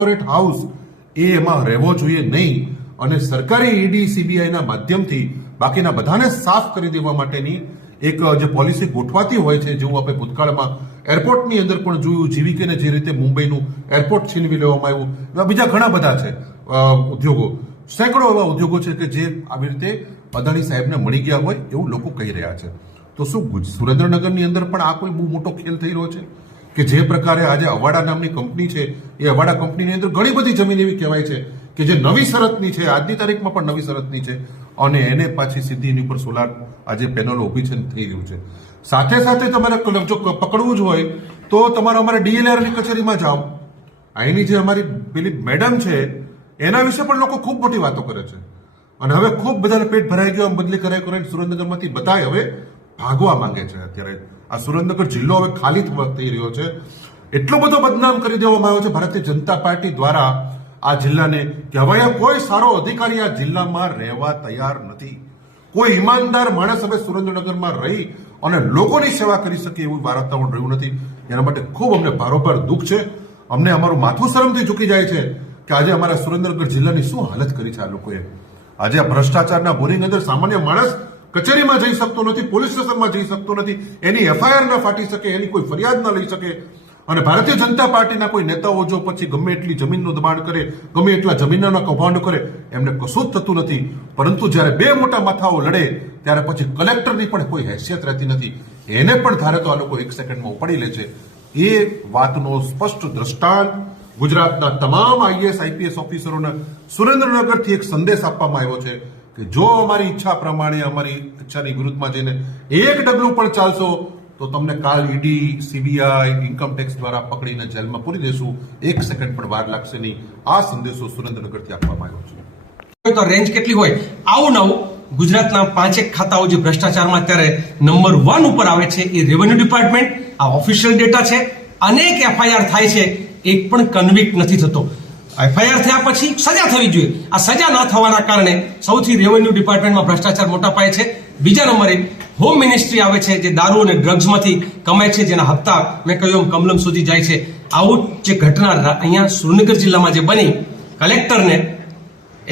Corporate house એમાં રહેવો જોઈએ નહીં અને સરકારી ઈડી સીબીઆઈના માધ્યમથી બાકીના બધાને સાફ કરી દેવા માટેની એક જે પોલિસી ગોઠવાતી હોય છે, જેવું આપણે ભૂતકાળમાં એરપોર્ટની અંદર પણ જોયું, જીવીકેને જે રીતે મુંબઈનું એરપોર્ટ છીનવી લેવામાં આવ્યું, એવા બીજા ઘણા બધા છે ઉદ્યોગો, સેંકડો એવા ઉદ્યોગો છે કે જે આવી રીતે અદાણી સાહેબને મળી ગયા હોય એવું લોકો કહી રહ્યા છે. તો શું સુરેન્દ્રનગરની અંદર પણ આ કોઈ બહુ મોટો ખેલ થઈ રહ્યો છે કે જે પ્રકારે આજે અવાડા નામની કંપની છે, એ અવાડા કંપનીની અંદર ઘણી બધી જમીન એવી કહેવાય છે કે જે નવી શરતની છે, આજની તારીખમાં પણ નવી શરતની છે, અને એને પાછી સીધી એની ઉપર સોલાર આજે પેનલો ઊભી છે થઈ રહ્યું છે. સાથે સાથે તમારે જો પકડવું જ હોય તો તમારે અમારે ડીએલઆરની કચેરીમાં જાઓ. અહીંની જે અમારી પેલી મેડમ છે એના વિશે પણ લોકો ખૂબ મોટી વાતો કરે છે અને હવે ખૂબ બધાને પેટ ભરાઈ ગયો, બદલી કરાય સુરેન્દ્રનગરમાંથી બધાય હવે ભાગવા માંગે છે. અત્યારે આ સુરેન્દ્રનગર જિલ્લો હવે ખાલી થઈ રહ્યો છે. એટલો બધો બદનામ કરી દેવામાં આવ્યો છે ભારતીય જનતા પાર્ટી દ્વારા આ જિલ્લાને કે હવે કોઈ સારો અધિકારી આ જિલ્લામાં રહેવા તૈયાર નથી. કોઈ ઈમાનદાર માણસ હવે સુરેન્દ્રનગરમાં રહી અને લોકોની સેવા કરી શકે એવું વાતાવરણ રહ્યું નથી. એના માટે ખૂબ અમને ભારોભાર દુઃખ છે. અમને અમારું માથું શરમથી ઝૂકી જાય છે કે આજે અમારા સુરેન્દ્રનગર જિલ્લાની શું હાલત કરી છે આ લોકોએ. આજે આ ભ્રષ્ટાચારના બોરિંગ અંદર સામાન્ય માણસ કચેરીમાં જઈ શકતો નથી, પોલીસ સ્ટેશનમાં જઈ શકતો નથી, એની એફઆઈઆર ના ફાટી શકે, એની કોઈ ફરિયાદ ના લઈ શકે. અને ભારતીય જનતા પાર્ટીના કોઈ નેતાઓ જો પછી ગમે એટલી જમીનનું દબાણ કરે, ગમે એટલા જમીનના કૌભાંડો કરે, એમને કશું જ થતું નથી. પરંતુ જ્યારે બે મોટા માથાઓ લડે ત્યારે પછી કલેક્ટરની પણ કોઈ હેસિયત રહેતી નથી. એને પણ ધારે તો આ લોકો એક સેકન્ડમાં ઉપાડી લે છે. એ વાતનો સ્પષ્ટ દ્રષ્ટાંત ગુજરાતના તમામ આઈએએસ આઈપીએસ ઓફિસરોને સુરેન્દ્રનગરથી એક સંદેશ આપવામાં આવ્યો છે કે જો અમારી ઈચ્છા પ્રમાણે, અમારી ઈચ્છાની વિરુદ્ધમાં જઈને એક ડગલું પણ ચાલશો તો તમને કાલ ઈડી, સીબીઆઈ, ઇન્કમ ટેક્સ દ્વારા પકડીને જેલમાં પૂરી દેશું. એક સેકન્ડ પણ વાર લાગશે નહીં. આ સંદેશો સુરેન્દ્રનગરથી આપવામાં આવ્યો છે. તો રેન્જ કેટલી હોય? આવું નવું ગુજરાતના 5 ખાતાઓ જે ભ્રષ્ટાચારમાં અત્યારે નંબર 1 ઉપર આવે છે એ રેવન્યુ ડિપાર્ટમેન્ટ. આ ઓફિશિયલ ડેટા છે. અનેક એફઆઈઆર થાય છે, એક પણ કન્વિક્ટ નથી થતો. એફઆઈઆર થયા પછી સજા થવી જોઈએ. આ સજા ના થવાના કારણે સૌથી રેવન્યુ ડિપાર્ટમેન્ટમાં ભ્રષ્ટાચાર મોટા પાયે છે. બીજા નંબરે હોમ મિનિસ્ટ્રી આવે છે, જે દારૂ અને ડ્રગ્સમાંથી કમાય છે, જેના હપ્તા મેં કહ્યું એમ કમલમ સુધી જાય છે. આવું જે ઘટના અહીંયા સુરેન્દ્રનગર જિલ્લામાં જે બની, કલેક્ટરને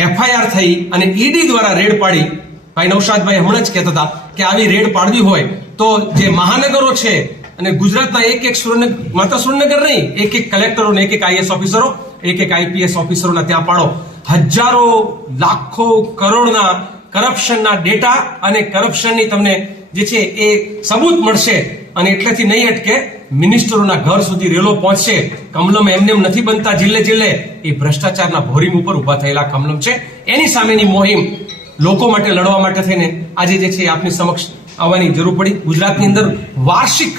એફઆઈઆર થઈ અને ઈડી દ્વારા રેડ પાડી. ભાઈ નૌશાદભાઈ હમણાં જ કહેતા હતા કે આવી રેડ પાડવી હોય તો જે મહાનગરો છે અને ગુજરાતના એક માત્ર સુરેન્દ્રનગર નહીં, એક કલેક્ટરો ને એક આઈએસ ઓફિસરો, એક આઈપીએસ ઓફિસરોના ત્યાં પાડો. હજારો, લાખો, કરોડના કરપ્શનના ડેટા અને કરપ્શનની તમને જે છે એ સબૂત મળશે. અને એટલેથી નહીં અટકે, મિનિસ્ટરોના ઘર સુધી રેલો પહોંચશે. કમલમ એમને નથી બનતા જિલ્લે જિલ્લે. એ ભ્રષ્ટાચારના ભોરીમ ઉપર ઉભા થયેલા કમલમ છે. એની સામેની મુહિમ લોકો માટે લડવા માટે થઈને આજે જે છે આપની સમક્ષ આવવાની જરૂર પડી. ગુજરાતની અંદર વાર્ષિક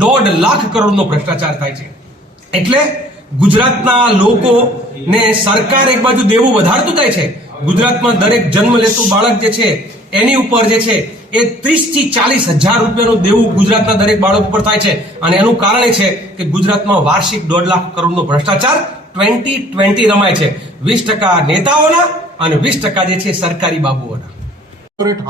1.5 લાખ કરોડનો ભ્રષ્ટાચાર થાય છે. એટલે ગુજરાતના લોકોને સરકાર એક બાજુ દેવું વધારતું જાય છે. ગુજરાતમાં દરેક જન્મ લેતું બાળક જે છે એની ઉપર જે છે એ 30 થી 40 હજાર રૂપિયાનું દેવું ગુજરાતના દરેક બાળક ઉપર થાય છે. અને એનું કારણ એ છે કે ગુજરાતમાં વાર્ષિક 1.5 લાખ કરોડનો ભ્રષ્ટાચાર 20-20 રમાય છે. 20% નેતાઓના અને 20% જે છે સરકારી બાબુઓના.